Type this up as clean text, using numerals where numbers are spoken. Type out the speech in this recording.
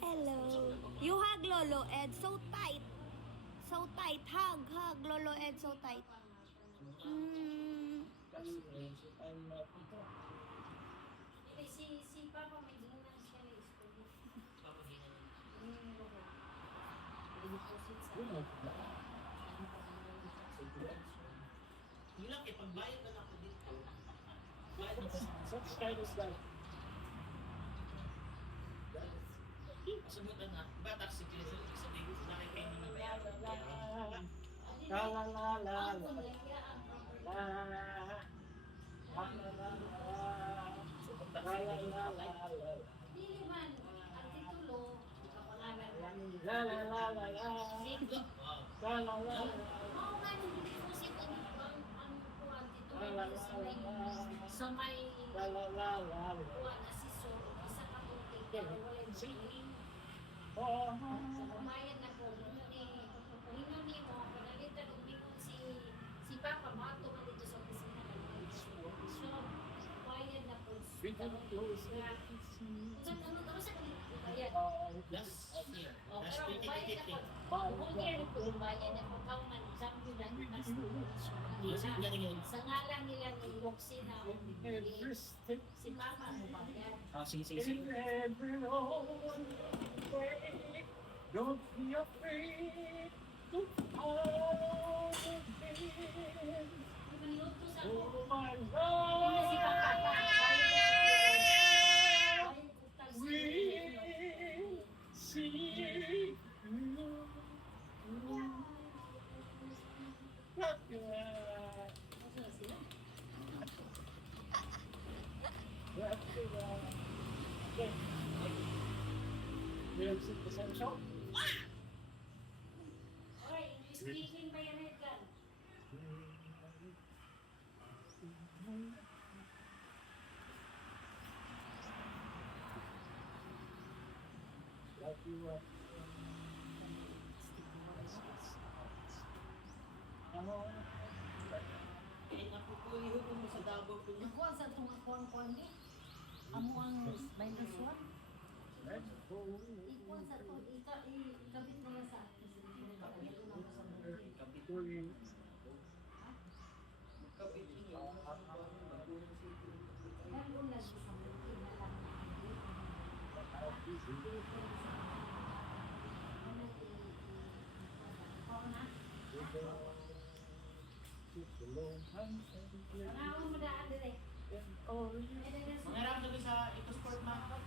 Hello. You hug Lolo Ed so tight. So tight. Hug Lolo Ed so tight. Si Papa may ginang siya ni Istobo. Papa ginang. Hilang eh, pagbayad na ako dito. Such kind of stuff. Masabot na nga, batak si Kristo, sabihin ko, nakikain mo na bayaran. La la la la la Dili man, ang titulo, kapangalan lang. Mao nga yung deposit ang kuwan titulo sa may kuwan asisor, isa ka tubig, pero wala yung billing. Sa kumayan na po, hingon ni mo, panalitan umingon si Papa, maato man dito sa opisina ng so, kumayan na po. Ano sa kumayan? Last year. Oh, Last pero kumayan na 2015. po. Kumayan na po, kumayan na po. Kauman, sabi lang sa ngalan nila ni Roxina, si Papa mo ba yan? Sige. Don't be afraid to fall again. Maniluto sa ako. Oh my Hindi si Papa. God, we see you. Ano sila? Music essential. Oy, English speaking ba yan, Edgar? Love you up. Ako ang sa itong akuan-kuan ni. Amo ang minus one. Ikuan sa itong ikabit mo lang sa akin. Lalo lagi sa mga kinalang. Oo na. Ano mo daan dire? Oh, Eh, dire sa- Mangarap kami sa Eco Sport, ma.